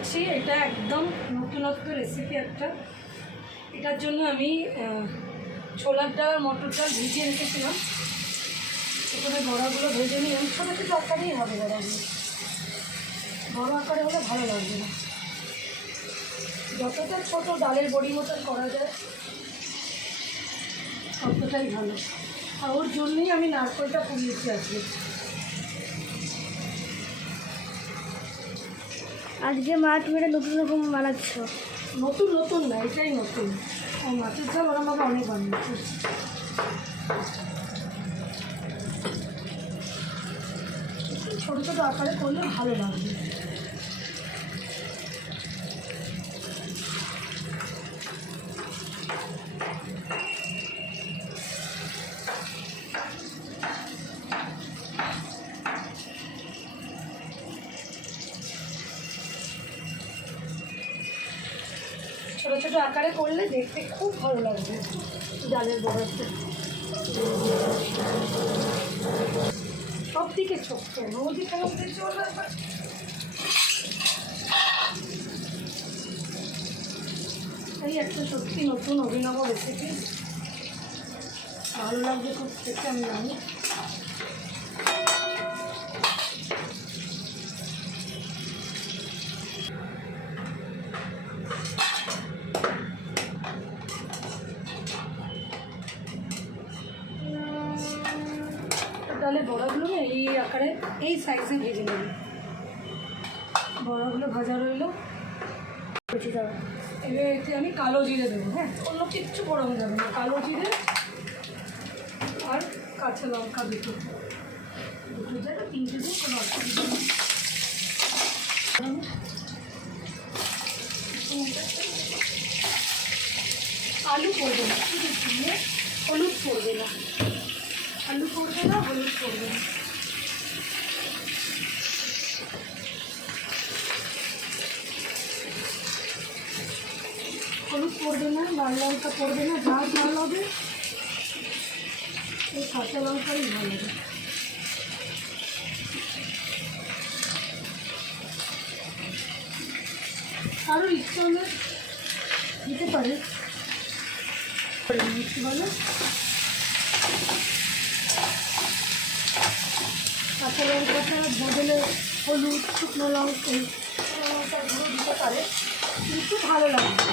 করছি, এটা একদম নতুনত্ব রেসিপি একটা। এটার জন্য আমি ছোলার ডাল আর মটর ডাল ভিজিয়ে রেখেছিলাম। প্রথমে বড়াগুলো ভেজে নিলাম। ছোটো ছোটো আকারেই হবে বড়াগুলো, বড় আকারে হলে ভালো লাগবে না। যতটা ছোটো ডালের বড়ি মতন করা যায় ততটাই ভালো। আর ওর জন্যই আমি নারকেলটা পুড়িয়েছি আজকে। আজকে মা তুমি এটা নতুন রকম বানাচ্ছ। নতুন নতুন না, এটাই নতুন। আর মাছের ঝাল ওরা আমাকে অনেক বানিয়েছে। ছোটো ছোটো আকারে করলে ভালো লাগবে। ছোটো ছোটো আকারে করলে দেখতে খুব ভালো লাগবে ডালের বড়াতে। সব দিকে চোখ কেন ওদিকে চলে। এই একটা সত্যি নতুন অভিনব রেসিপি, ভালো লাগবে খুব খেতে আমি জানি। ডালের বড়াগুলো না এই আকারে এই সাইজে ভেজে নেবে। বড়াগুলো ভাজা রইল। এবার এতে আমি কালো জিরে দেবো। হ্যাঁ, অন্য কিচ্ছু গরম যাবে না। কালো জিরে আর কাঁচা লঙ্কা দুটো জায়গা 3টে দিয়ে কোনো অসুবিধা নেই। আলু পড়বে না, হলুদ পড়বে না, আলু পড়বে না, হলুদ পড়বে না। হলুদ পড়বে না, লাল লঙ্কা পড়বে না। যা ঝাল হবে এই কাঁচা লঙ্কাই ভালো হবে। আরও ইচ্ছে হলে দিতে পারে মিষ্টি বলে। কাঁচা লঙ্কাটা বদলে হলুদ, শুকনো লঙ্কা গুঁড়ো দিতে পারে, কিন্তু ভালো লাগবে।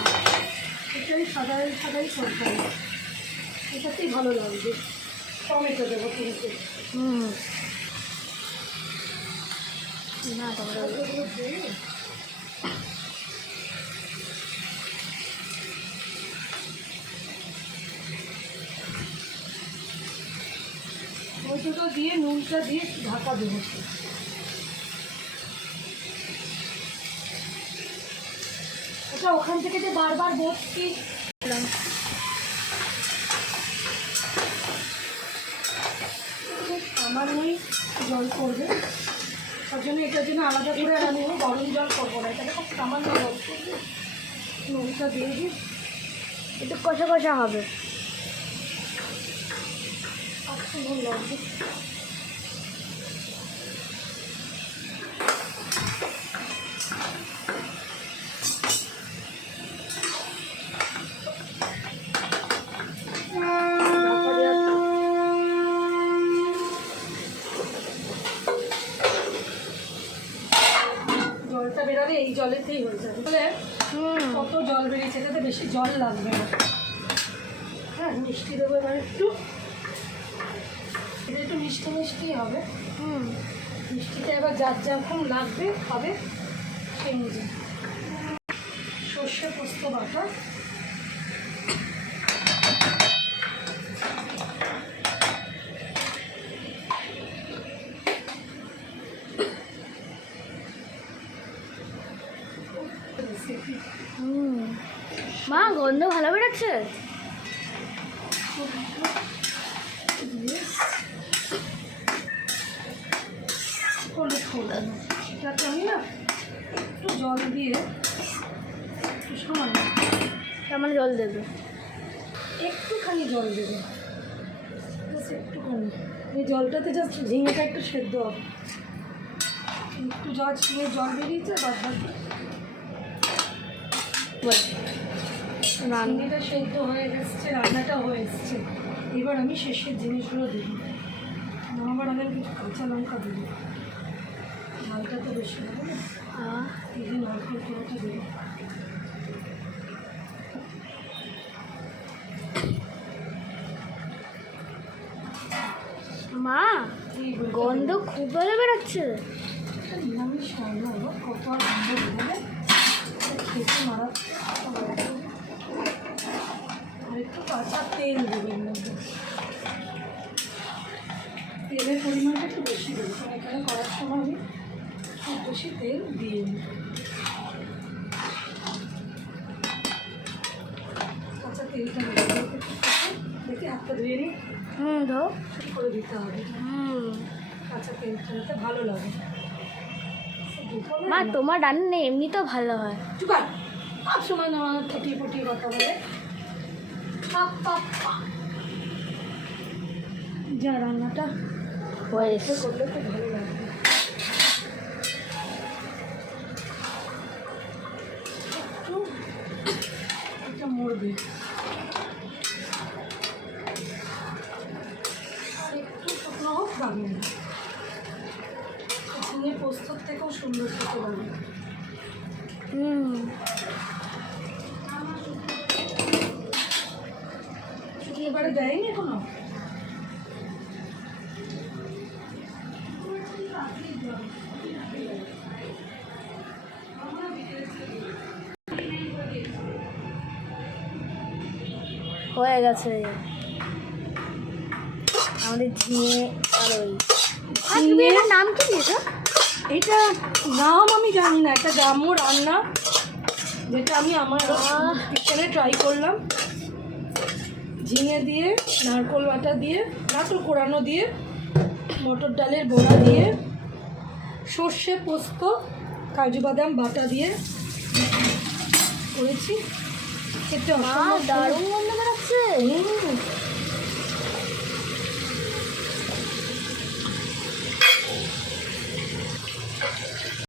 এটাই সাদাই করতে হবে, এটাতেই ভালো লাগবে। টমেটো দেবো কিন্তু। না টমেটোটা দিয়ে নুনটা দিয়ে ঢাকা দেবো। ওটা ওখান থেকে যে বারবার বসছি আমার ওই জল করবে, তার জন্য এটার জন্য আলাদা করে আমি গরম জল করবো না। এটাকে খুব সামান্য জল করবে, নুনটা দিয়ে দিই। একটু কষা কষা হবে। আচ্ছা, নুন লাগবে। জলটা বেরাবে এই জলেতেই হয়ে যাবে। বলে কত জল বেরিয়েছে, এটাতে বেশি জল লাগবে না। হ্যাঁ, মিষ্টি দেবো এবার একটু। এটা একটু মিষ্টি মিষ্টি হবে। মিষ্টিটা এবার যার যখন লাগবে খাবে সেই নিজে। সর্ষে পোস্ত বাটা, মা গন্ধ ভালো বেরোচ্ছে। হলুদ করবেন, সেটাকে আমি না একটু জল দিয়ে একটু সামান্য জল দেবে, একটুখানি জল দেবে, একটুখানি। এই জলটাতে জাস্ট ঝিঙেটা একটু সেদ্ধ হবে। একটু যা ঝিঙে জল বেরিয়েছে বাদ বাকি চিংড়িটা সেদ্ধ হয়ে এসছে, রান্নাটা হয়ে এসছে। এবার আমি শেষের জিনিসগুলো দেবো। আবার আমি কিছু কাঁচা লঙ্কা দেবো, ঝালটা তো বেশি হবে না, এই যে নারকেল কোড়াটা দেবো। মা গন্ধ খুব ভালো বেরোচ্ছে। নিরামিষ রান্না হলো, কত আর গন্ধ বেরোবে, খেতে মারাত্মক। আর একটু কাঁচা তেল দেবেন মধ্যে, তেলের পরিমাণটা একটু বেশি দেবো, কারণ এখানে করার সময় আমি খুব বেশি তেল দিয়ে নিই। কাঁচা তেলটা দেখি হাতটা ধুয়ে নিই, ধো করে দিতে হবে। কাঁচা তেলটা দিতে ভালো লাগে। মা তোমার রান্না এমনি তো ভালো হয়। চুকার সব সময় না ফুটিয়ে ফুটিয়ে কথা বলে। যা রান্নাটা হয়েছে করলে খুব ভালো লাগবে। একটু এটা মরবে, আর একটু শুকনো হোক দামি, ঝিঙে পোস্তর থেকেও সুন্দর খেতে লাগে। শুধু এবারে দেয়নি এখনো। হয়ে গেছে আমাদের ঝিঙে আর ওই ঝিঙের নাম কি দিয়েছ? এটা নাম আমি জানি না, একটা গ্রাম্য রান্না যেটা আমি আমার কিচেনে ট্রাই করলাম। ঝিঙে দিয়ে, নারকেল বাটা দিয়ে, নারকেল কোড়ানো দিয়ে, মটর ডালের বড়া দিয়ে, সর্ষে পোস্ত, কাজু বাদাম বাটা দিয়ে করেছি। খেতে দারুণ গন্ধ বেরোচ্ছে।